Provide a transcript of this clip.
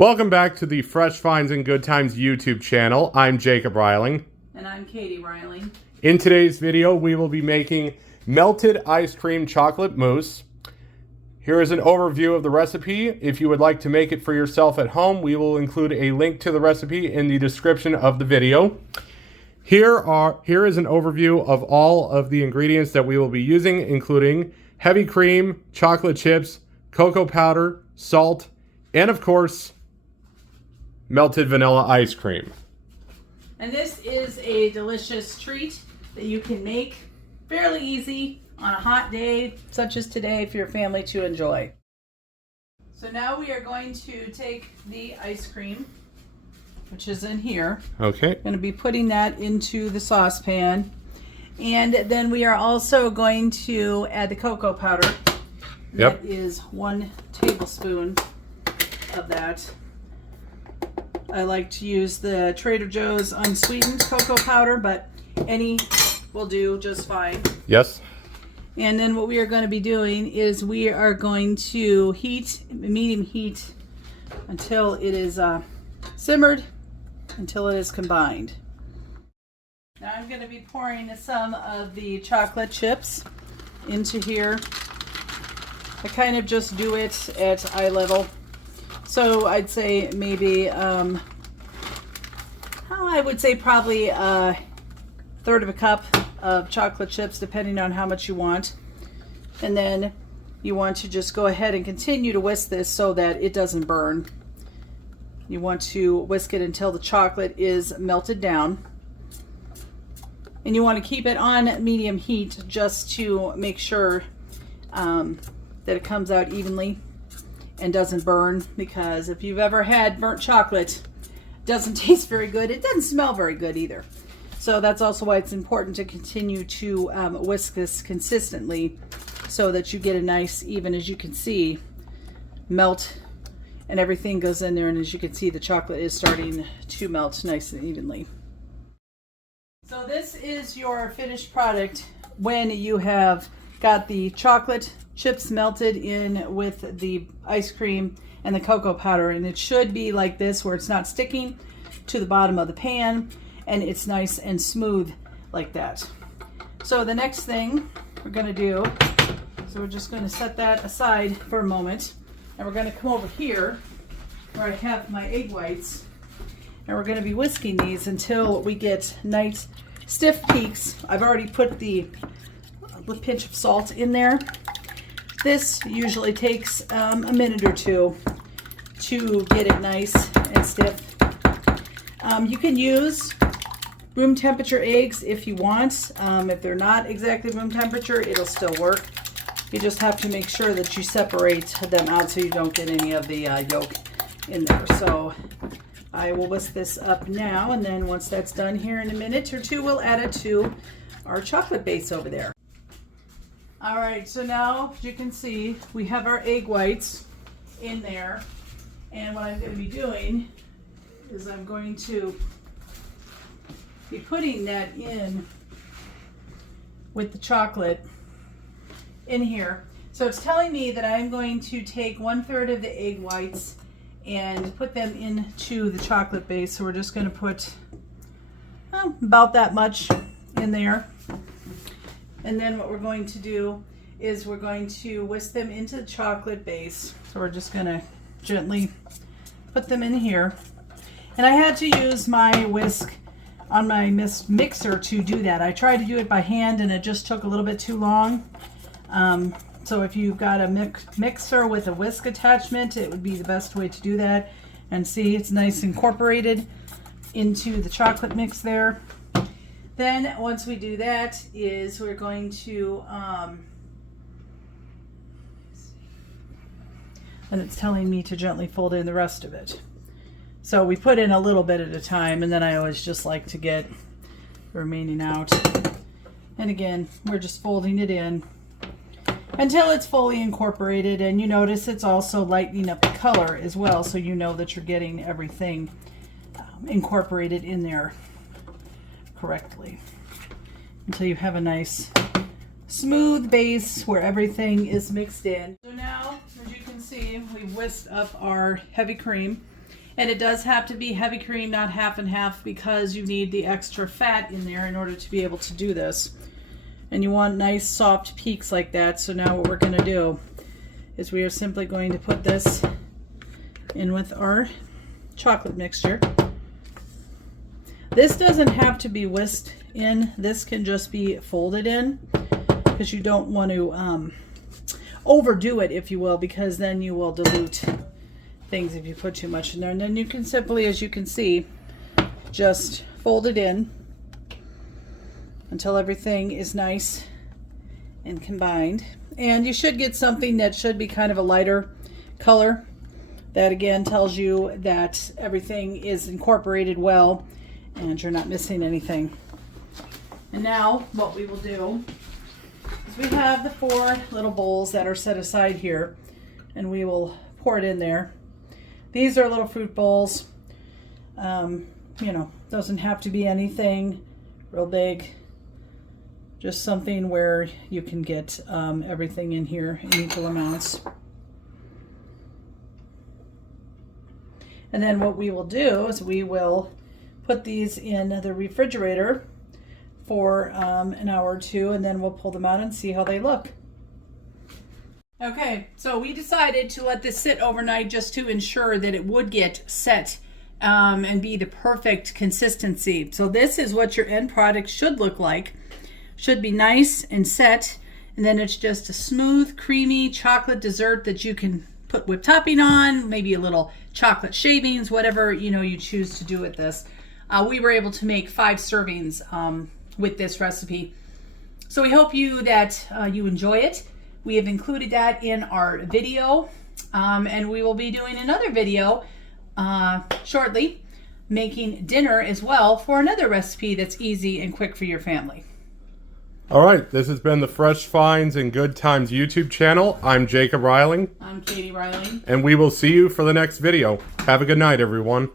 Welcome back to the Fresh Finds and Good Times YouTube channel. I'm Jacob Reiling. And I'm Katie Reiling. In today's video, we will be making melted ice cream chocolate mousse. Here is an overview of the recipe. If you would like to make it for yourself at home, we will include a link to the recipe in the description of the video. Here is an overview of all of the ingredients that we will be using, including heavy cream, chocolate chips, cocoa powder, salt, and of course, melted vanilla ice cream. And this is a delicious treat that you can make fairly easy on a hot day such as today for your family to enjoy. So now we are going to take the ice cream, which is in here. Okay. Going to be putting that into the saucepan. And then we are also going to add the cocoa powder. Yep. That is 1 tablespoon of that. I like to use the Trader Joe's unsweetened cocoa powder, but any will do just fine. Yes. And then what we are going to be doing is we are going to medium heat until it is simmered, until it is combined. Now I'm going to be pouring some of the chocolate chips into here. I kind of just do it at eye level. So I'd say maybe, I would say probably a third of a cup of chocolate chips, depending on how much you want. And then you want to just go ahead and continue to whisk this so that it doesn't burn. You want to whisk it until the chocolate is melted down. And you want to keep it on medium heat just to make sure that it comes out evenly and doesn't burn, because if you've ever had burnt chocolate, it doesn't taste very good. It doesn't smell very good either. So that's also why it's important to continue to whisk this consistently so that you get a nice, even, as you can see, melt and everything goes in there. And as you can see, the chocolate is starting to melt nice and evenly. So this is your finished product when you have got the chocolate chips melted in with the ice cream and the cocoa powder, and it should be like this, where it's not sticking to the bottom of the pan and it's nice and smooth like that. So the next thing we're going to do, so we're just going to set that aside for a moment, and we're going to come over here where I have my egg whites, and we're going to be whisking these until we get nice stiff peaks. I've already put the pinch of salt in there. This usually takes a minute or two to get it nice and stiff. You can use room temperature eggs if you want. If they're not exactly room temperature, it'll still work. You just have to make sure that you separate them out so you don't get any of the yolk in there. So I will whisk this up now, and then once that's done here in a minute or two, we'll add it to our chocolate base over there. All right, so now, as you can see, we have our egg whites in there. And what I'm going to be doing is I'm going to be putting that in with the chocolate in here. So it's telling me that I'm going to take 1/3 of the egg whites and put them into the chocolate base. So we're just going to put about that much in there. And then what we're going to do is we're going to whisk them into the chocolate base. So we're just going to gently put them in here. And I had to use my whisk on my mixer to do that. I tried to do it by hand and it just took a little bit too long. So if you've got a mixer with a whisk attachment, it would be the best way to do that. And see, it's nice incorporated into the chocolate mix there. Then once we do that, is we're going to, and it's telling me to gently fold in the rest of it. So we put in a little bit at a time, and then I always just like to get the remaining out. And again, we're just folding it in until it's fully incorporated, and you notice it's also lightening up the color as well, so you know that you're getting everything incorporated in there correctly until you have a nice smooth base where everything is mixed in. So now, as you can see, we've whisked up our heavy cream And it does have to be heavy cream, not half and half, because you need the extra fat in there in order to be able to do this. And you want nice soft peaks like that. So now what we're going to do is we are simply going to put this in with our chocolate mixture. This doesn't have to be whisked in. This can just be folded in, because you don't want to overdo it, if you will, because then you will dilute things if you put too much in there. And then you can simply, as you can see, just fold it in until everything is nice and combined. And you should get something that should be kind of a lighter color. That again tells you that everything is incorporated well and you're not missing anything. And now what we will do is we have the 4 little bowls that are set aside here, and we will pour it in there. These are little fruit bowls. You know, doesn't have to be anything real big. Just something where you can get everything in here in equal amounts. And then what we will do is we will put these in the refrigerator for an hour or 2, and then we'll pull them out and see how they look. Okay, so we decided to let this sit overnight just to ensure that it would get set and be the perfect consistency. So this is what your end product should look like. Should be nice and set, and then it's just a smooth, creamy chocolate dessert that you can put whipped topping on, maybe a little chocolate shavings, whatever you choose to do with this. We were able to make 5 servings with this recipe. So we hope that you enjoy it. We have included that in our video, and we will be doing another video shortly, making dinner as well for another recipe that's easy and quick for your family. All right, this has been the Fresh Finds and Good Times YouTube channel. I'm Jacob Reiling. I'm Katie Reiling. And we will see you for the next video. Have a good night, everyone.